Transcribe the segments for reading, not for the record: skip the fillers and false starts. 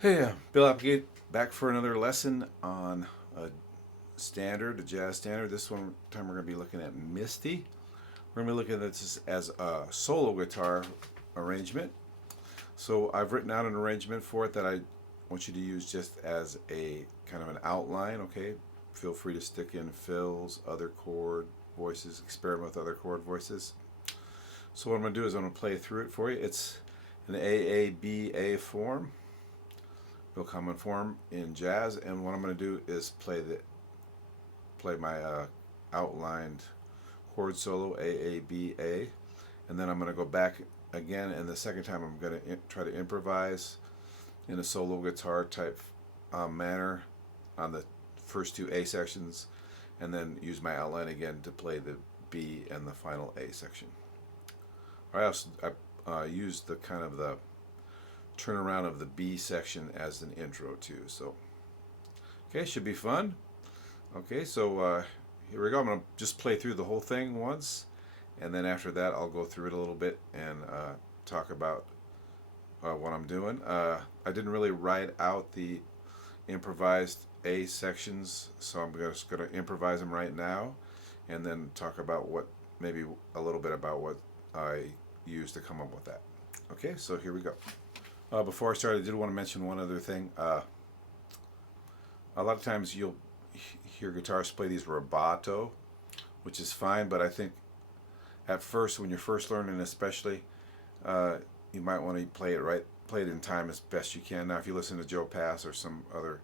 Hey, Bill Applegate back for another lesson on a jazz standard. This one time we're going to be looking at Misty. We're going to be looking at this as a solo guitar arrangement. So I've written out an arrangement for it that I want you to use just as a kind of an outline, okay? Feel free to stick in fills, other chord voices, experiment with other chord voices. So what I'm going to do is I'm going to play through it for you. It's an AABA form. Real common form in jazz, and what I'm going to do is play my outlined chord solo A A B A, and then I'm going to go back again, and the second time I'm going to try to improvise in a solo guitar type manner on the first two A sections, and then use my outline again to play the B and the final A section. I also used the kind of the turnaround of the B section as an intro too. So, okay, should be fun. Okay, so here we go. I'm gonna just play through the whole thing once, and then after that, I'll go through it a little bit and talk about what I'm doing. I didn't really write out the improvised A sections, so I'm just gonna improvise them right now, and then talk about maybe a little bit about what I used to come up with that. Okay, so here we go. Before I start, I did want to mention one other thing. A lot of times you'll hear guitarists play these rubato, which is fine, but I think at first, when you're first learning, especially, uh, you might want to play it in time as best you can. Now, if you listen to Joe Pass or some other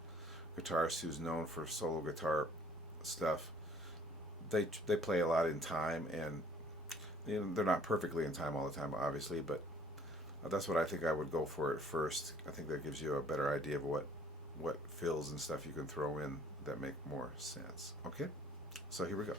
guitarist who's known for solo guitar stuff, they play a lot in time, and they're not perfectly in time all the time, obviously, but that's what I think I would go for at first. I think that gives you a better idea of what fills and stuff you can throw in that make more sense. Okay, so here we go.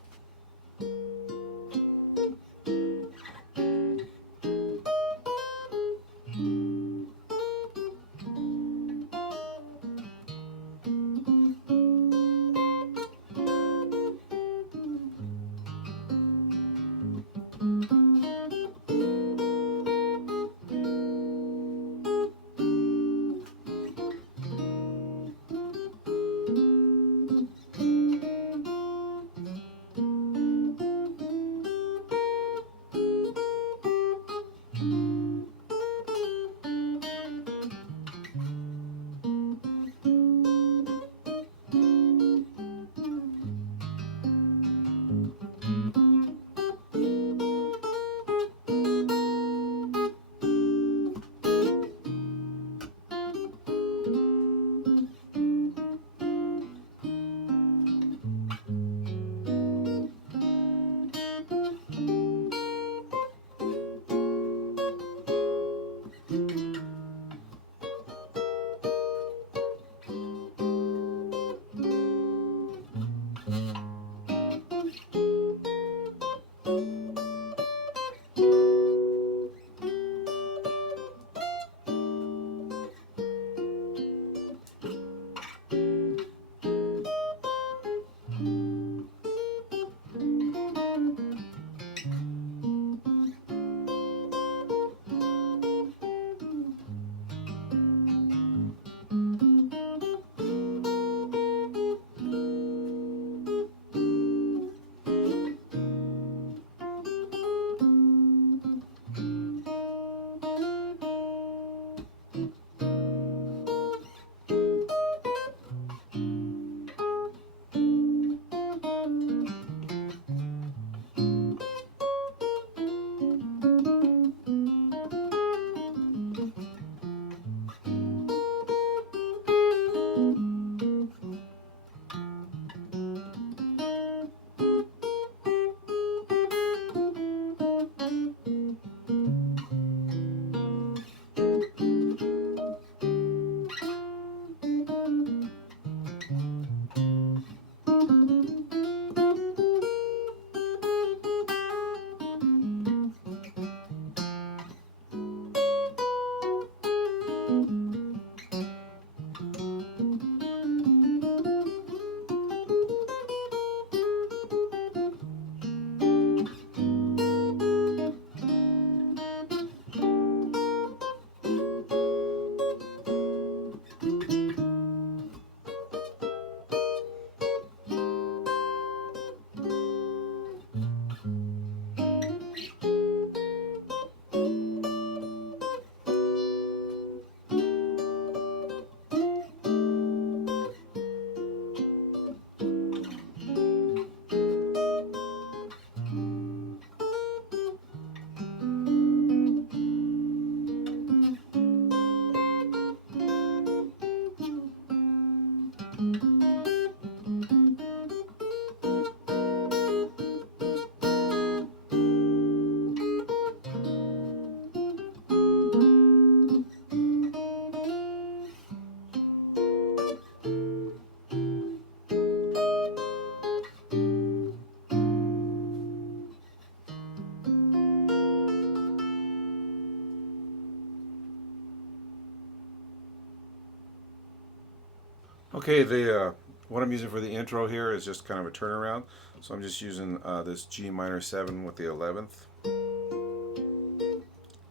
Okay, the what I'm using for the intro here is just kind of a turnaround. So I'm just using this G minor 7 with the 11th.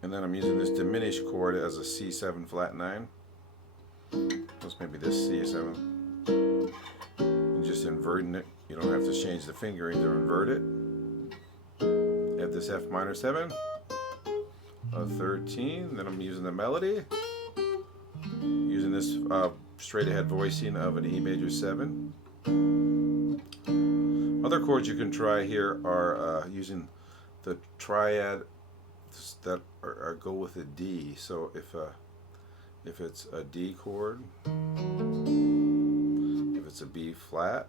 And then I'm using this diminished chord as a C7 flat 9. Plus maybe this C7. And just inverting it. You don't have to change the fingering to invert it. Have this F minor 7. A 13. Then I'm using the melody. Using this straight ahead voicing of an E major 7. Other chords you can try here are using the triad that go with a D. So if it's a D chord, if it's a B flat,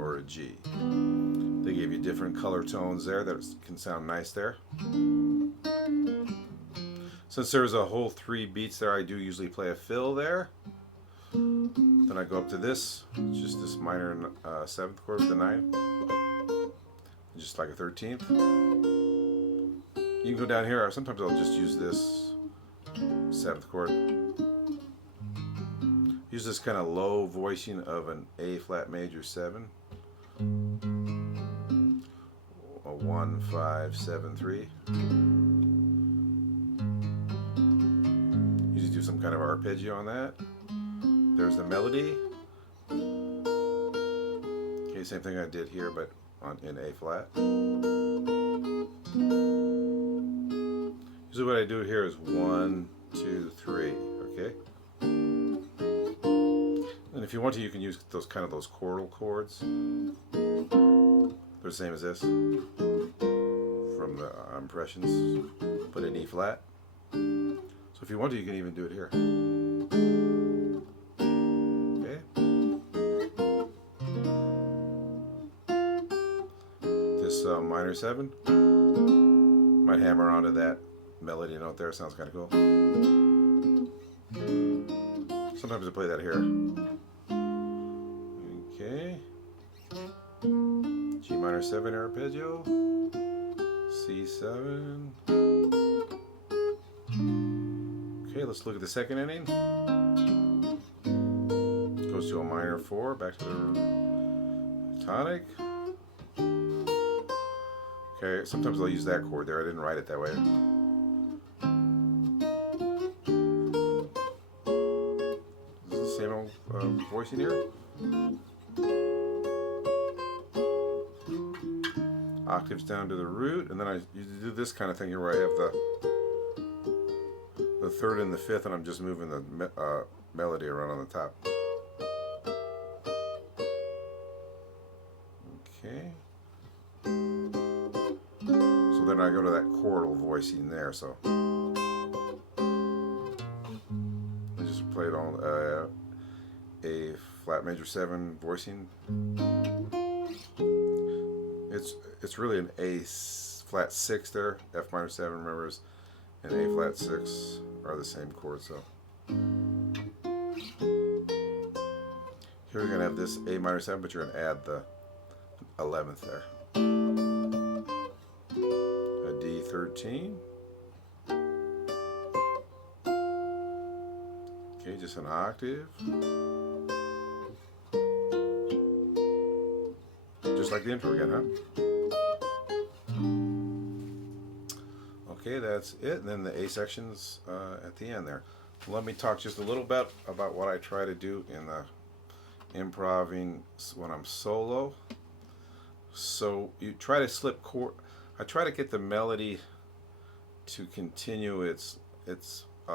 or a G, they give you different color tones there that can sound nice there. Since there's a whole 3 beats there, I do usually play a fill there. Then I go up to this, just this minor 7th chord with the 9, just like a 13th. You can go down here, or sometimes I'll just use this 7th chord. Use this kind of low voicing of an A flat major 7. A 1, 5, 7, 3. Usually do some kind of arpeggio on that. There's the melody. Okay, same thing I did here, but in A flat. Usually what I do here is 1, 2, 3. Okay. And if you want to, you can use those chordal chords. They're the same as this from the Impressions, but in E flat. So if you want to, you can even do it here. Minor 7. Might hammer onto that melody note there. Sounds kind of cool. Sometimes I play that here. Okay. G minor 7 arpeggio. C7. Okay, let's look at the second ending. Goes to a minor 4, back to the tonic. Okay, sometimes I'll use that chord there. I didn't write it that way. Is this the same old voicing here? Octaves down to the root, and then I do this kind of thing here where I have the 3rd and the 5th, and I'm just moving the melody around on the top. Okay. Then I go to that chordal voicing there, so I just played on a flat major 7 voicing. It's really an A flat 6 there. F minor 7, remember, and A flat 6 are the same chord. So here we're gonna have this A minor 7, but you're gonna add the 11th there. 13. Okay, just an octave. Just like the intro again, huh? Okay, that's it. And then the A sections at the end there. Let me talk just a little bit about what I try to do in the improvising when I'm solo. So you try to slip chord. I try to get the melody to continue its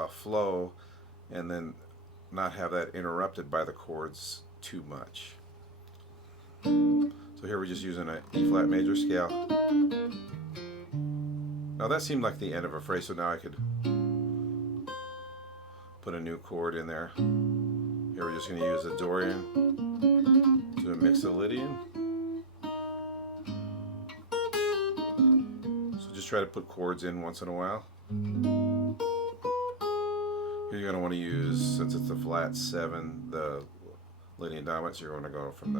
flow, and then not have that interrupted by the chords too much. So here we're just using an E flat major scale. Now that seemed like the end of a phrase, so now I could put a new chord in there. Here we're just going to use a Dorian to a Mixolydian. Try to put chords in once in a while. Here you're going to want to use, since it's a flat 7, the Lydian dominant, so you're going to go from the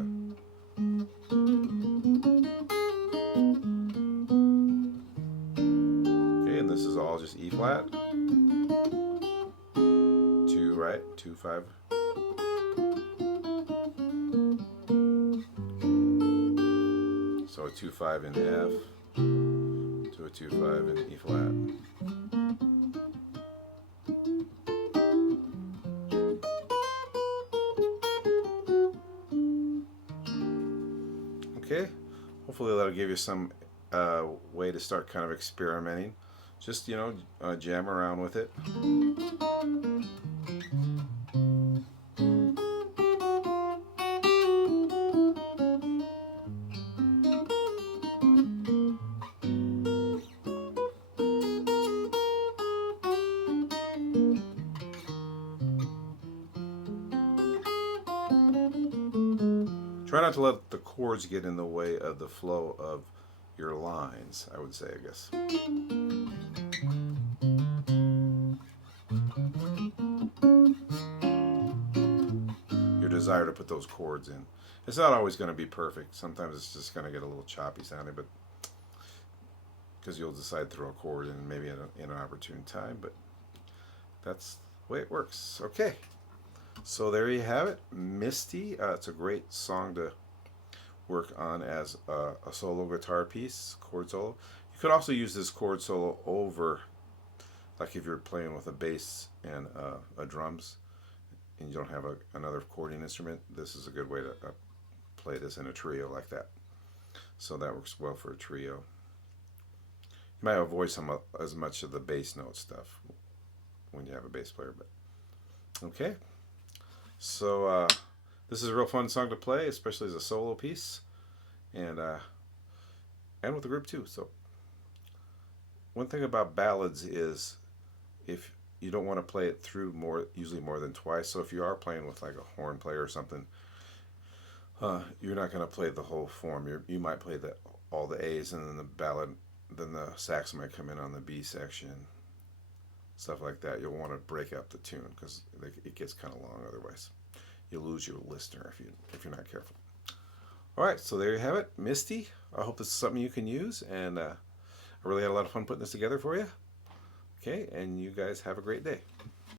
okay, and this is all just E flat. 2, right? 2, 5. a 2-5 in F to a 2-5 in E flat. Okay, hopefully that'll give you some way to start kind of experimenting. Just, you know, jam around with it. Try not to let the chords get in the way of the flow of your lines, I would say, I guess. Your desire to put those chords in. It's not always going to be perfect. Sometimes it's just going to get a little choppy sounding, but because you'll decide to throw a chord in maybe in an opportune time, but that's the way it works. Okay. So there you have it, Misty. It's a great song to work on as a solo guitar piece, chord solo. You could also use this chord solo over, like if you're playing with a bass and a drums, and you don't have another chording instrument. This is a good way to play this in a trio like that. So that works well for a trio. You might avoid as much of the bass note stuff when you have a bass player, but okay. So this is a real fun song to play, especially as a solo piece, and with the group too. So one thing about ballads is if you don't want to play it through usually more than twice. So if you are playing with like a horn player or something, you're not going to play the whole form. You might play all the A's, and then the ballad, then the sax might come in on the B section. Stuff like that. You'll want to break up the tune because it gets kind of long otherwise. You'll lose your listener if you're not careful. All right, so there you have it, Misty. I hope this is something you can use, and I really had a lot of fun putting this together for you. Okay, and you guys have a great day.